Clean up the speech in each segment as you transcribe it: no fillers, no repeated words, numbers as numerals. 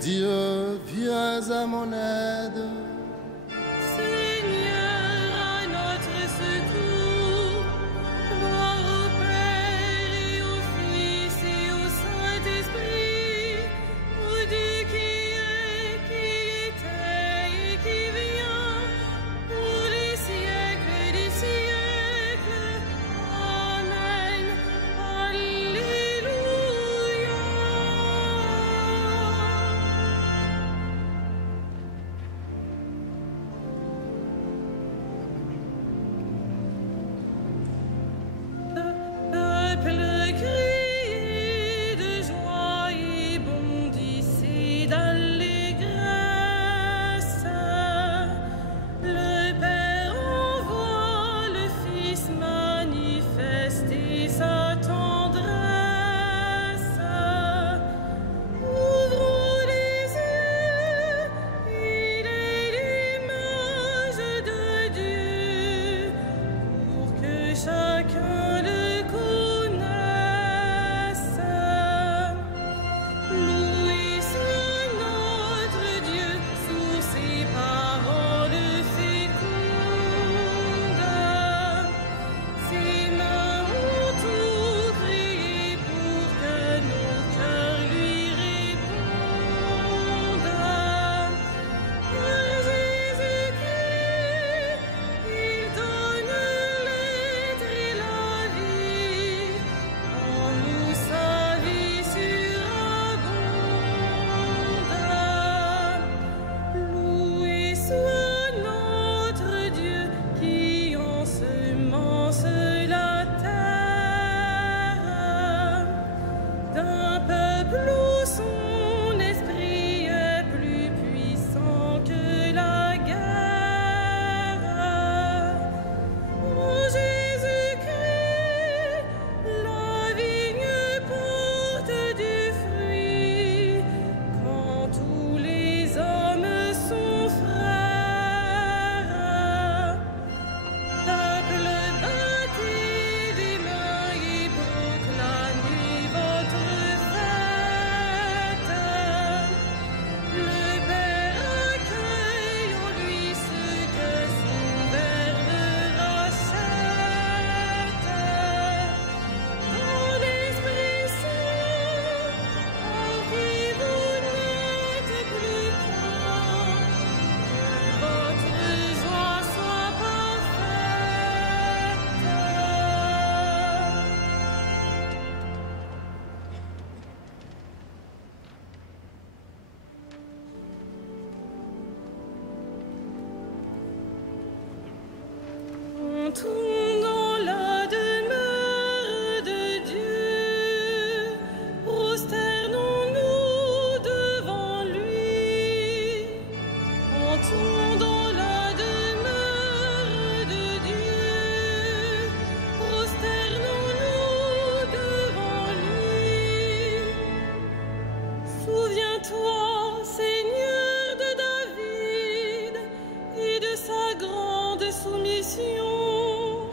Dieu, viens à mon aide. Seigneur, à notre secours, gloire au Père et au Fils et au Saint-Esprit, au Dieu qui est, qui était et qui vient, pour les siècles des siècles. Amen. Alléluia. Peuple, criez de joie et bondissez d'allégresse. Le Père envoie le Fils manifester sa tendresse. Ouvrons les yeux, il est l'image de Dieu, pour que chacun le connaisse. Loué soit notre Dieu sous ses paroles fécondes. Ses mains ont tout créé pour que nos cœurs lui répondent. Par Jésus-Christ, il donne l'être et la vie, en nous sa vie surabonde. Loué soit notre Dieu qui ensemence la terre, d'un peuple où son esprit est plus puissant que la guerre. En Jésus-Christ, la vigne porte du fruit, quand tous les hommes sont frères. Peuple, battez des mains et proclamez votre fête. Le Père accueille en lui ce que son Verbe rachète. Dans l'Esprit Saint, en qui vous n'êtes plus qu'un, que votre joie soit parfaite. Entrons dans la demeure de Dieu, prosternons-nous devant lui. Entrons dans la demeure de Dieu, prosternons-nous devant lui. Souviens-toi, Seigneur, de David et de sa grande soumission,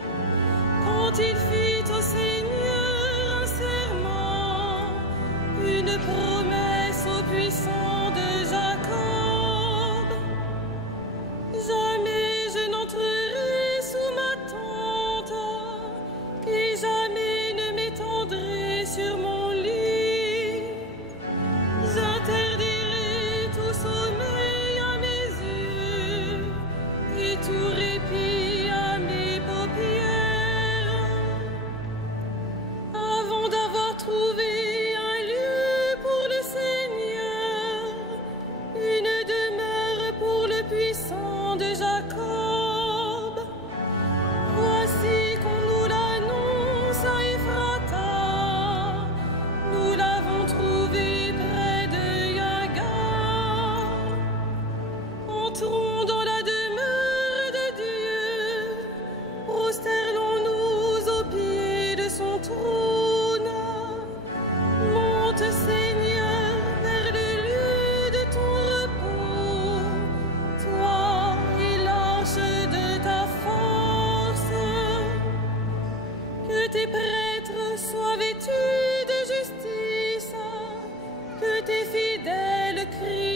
quand il fit au Seigneur un serment, une promesse au puissant de Jacob. Jamais je n'entrerai sous ma tente, et jamais ne m'étendrai sur mon lit. J'interdirai tout sommeil à mes yeux et tout répit à mes paupières. Avant d'avoir trouvé un lieu pour le Seigneur, une demeure pour le puissant de Jacob, voici qu'on nous l'annonce à Ephrata. Nous l'avons trouvé près de Yagar. Entrons dans la demeure de Dieu, prosternons-nous aux pieds de son trône. Monte, Seigneur, vers le lieu de ton repos, toi et l'arche de ta force. Que tes prêtres soient vêtus de justice, que tes fidèles crient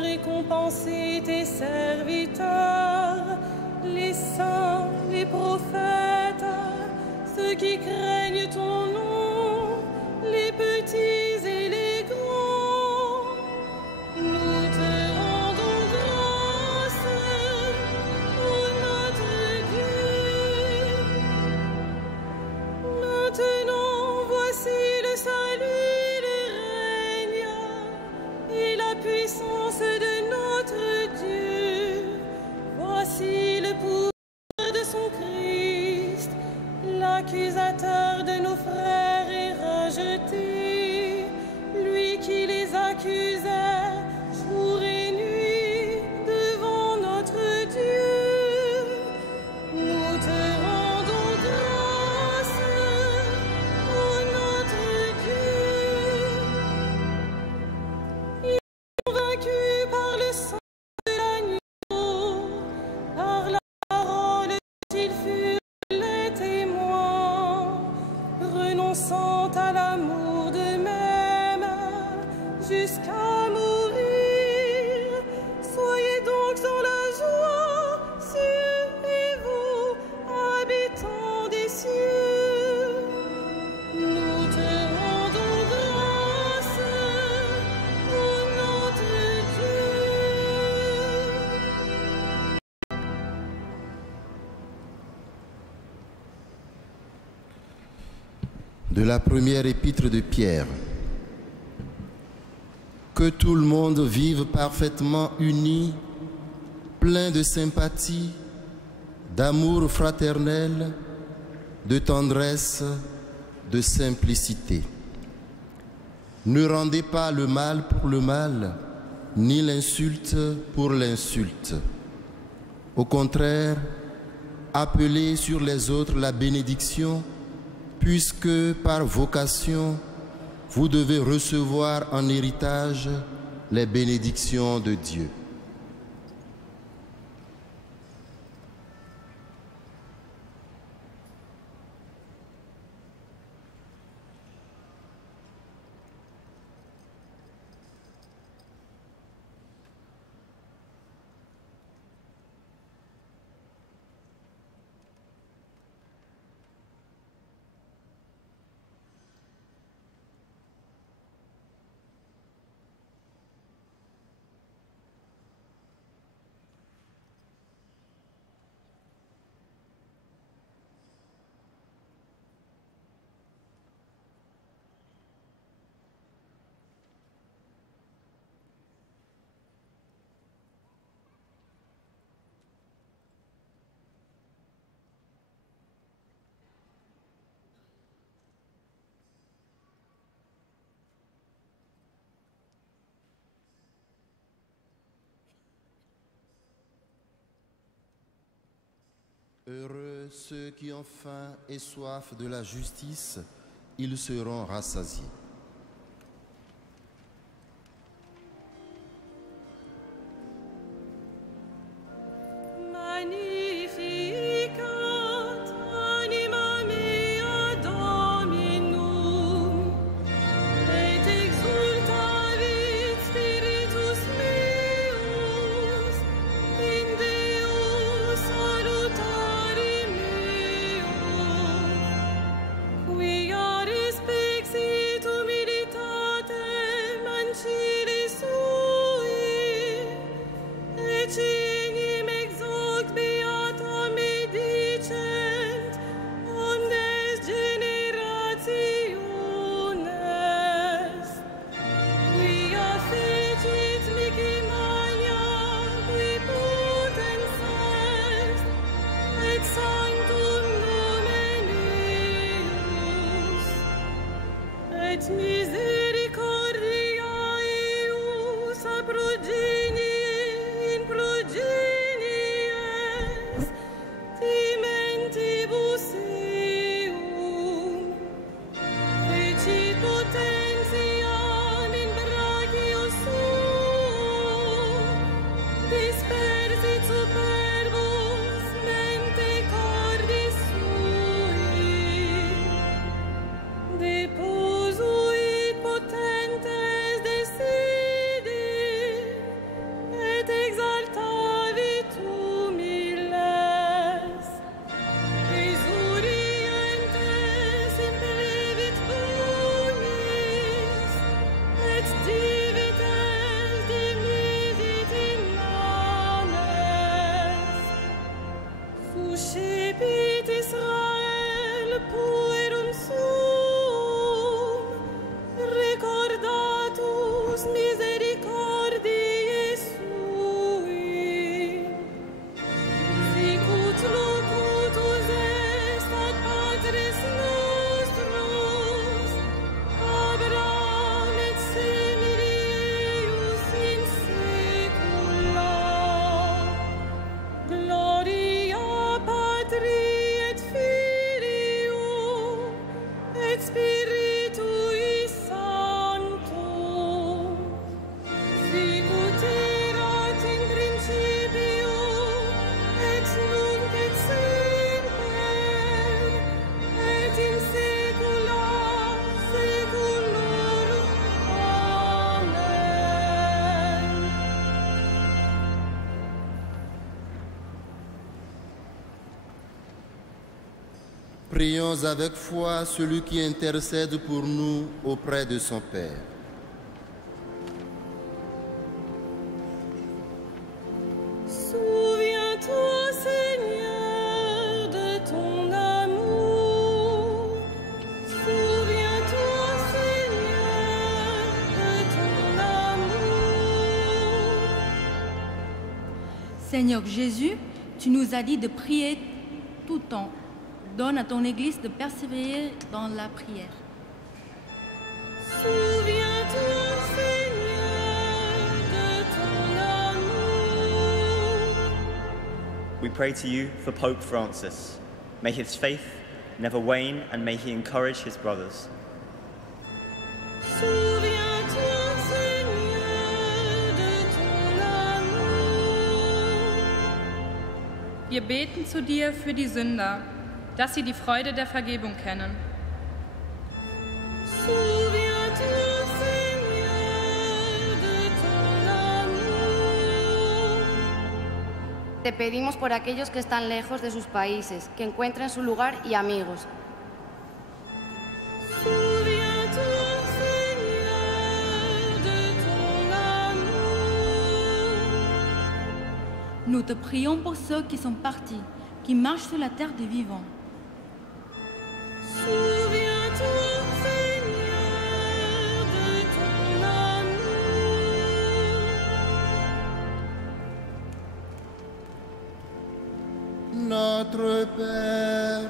Récompenser tes serviteurs, les saints, les prophètes, ceux qui craignent ton nom, les petits et les grands. Nous te rendons grâce, ô notre Dieu. Maintenant, voici le salut, le règne et la puissance de notre Dieu. Voici le pouvoir de son Christ. L'accusateur de nos frères est rejeté. Lui qui les accusait jour et nuit devant notre Dieu. Nous te rendons grâce, ô notre Dieu. Il est convaincu par le sang de l'agneau, par la parole qu'ils furent les témoins, renonçant à l'amour d'eux-mêmes jusqu'à mourir. Soyez donc dans la joie, cieux et vous, habitants des cieux. Nous te rendons grâce, ô notre Dieu. De la première épître de Pierre. Que tout le monde vive parfaitement uni, plein de sympathie, d'amour fraternel, de tendresse, de simplicité. Ne rendez pas le mal pour le mal, ni l'insulte pour l'insulte. Au contraire, appelez sur les autres la bénédiction, puisque par vocation, vous devez recevoir en héritage les bénédictions de Dieu. Heureux ceux qui ont faim et soif de la justice, ils seront rassasiés. Quia respexit et misericordia eius a progenie in progenies timentibus eum fecit potentiam in brachio suum dispersit superbus mente cordis sui deposuit potentes desidi et exaltavit humiles exurientes implevit bonis et divites dimisit in manes suscepit Israel puerum suum recordatus misericordiae sui sicut locutus est ad patres nostros Abraham et semini eius in saecula gloria Patri et Filio et Spiritui Sancto sicut erat in principio et nunc et semper et in saecula saeculorum. Amen. Prions avec foi celui qui intercède pour nous auprès de son Père. Souviens-toi, Seigneur, de ton amour. Souviens-toi, Seigneur, de ton amour. Seigneur Jésus, tu nous as dit de prier tout le temps. Donne à ton Église de persévérer dans la prière. Souviens-toi, Seigneur, de ton amour. We pray to you for Pope Francis. May his faith never wane and may he encourage his brothers. Souviens-toi, Seigneur, de ton amour. Wir beten zu dir für die Sünder, dass sie die Freude der Vergebung kennen. Souviens-toi, Seigneur, de ton amour. Te pedimos por aquellos que están lejos de sus países, que encuentren su lugar y amigos. Souviens-toi, Seigneur, de ton amour. Nous te prions pour ceux qui sont partis, qui marchent sur la terre des vivants. Souviens-toi, Seigneur, de ton amour. Notre Père,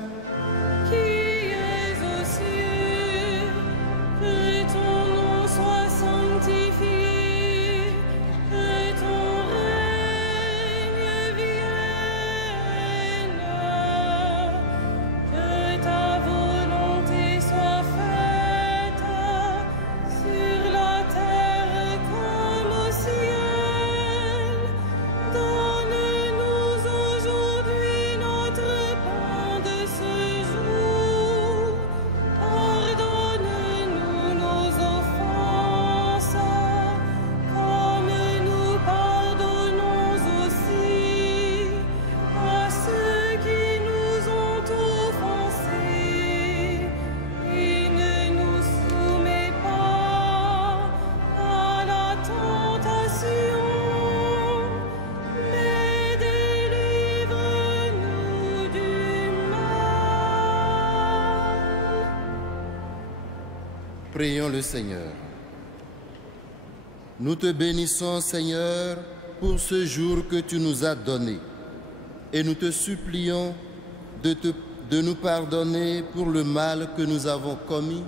Qui es aux cieux, que ton nom soit sanctifié, que ton règne vienne, que ta volonté soit faite sur la terre comme au ciel. Donne-nous aujourd'hui notre pain de ce jour. Pardonne-nous nos offenses, comme nous pardonnons aussi à ceux qui nous ont offensés. Et ne nous soumets pas à la tentation, mais délivre-nous du mal. prions le Seigneur. Nous te bénissons, Seigneur, pour ce jour que tu nous as donné. Et nous te supplions de nous pardonner pour le mal que nous avons commis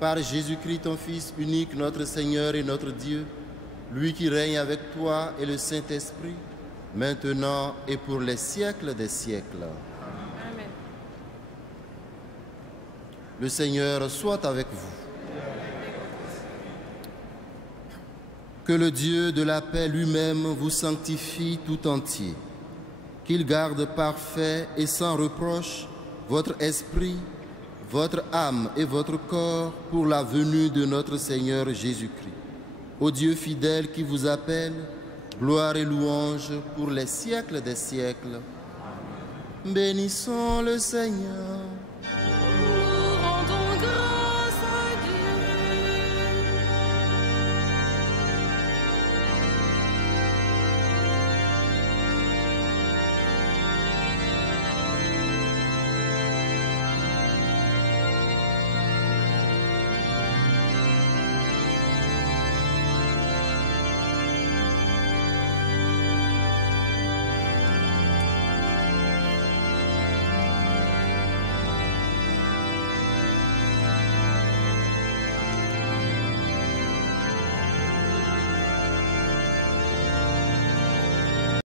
par Jésus-Christ, ton Fils unique, notre Seigneur et notre Dieu, lui qui règne avec toi et le Saint-Esprit, maintenant et pour les siècles des siècles. Amen. Le Seigneur soit avec vous. Que le Dieu de la paix lui-même vous sanctifie tout entier, qu'il garde parfait et sans reproche votre esprit, votre âme et votre corps pour la venue de notre Seigneur Jésus-Christ. Ô Dieu fidèle qui vous appelle, gloire et louange pour les siècles des siècles. Bénissons le Seigneur.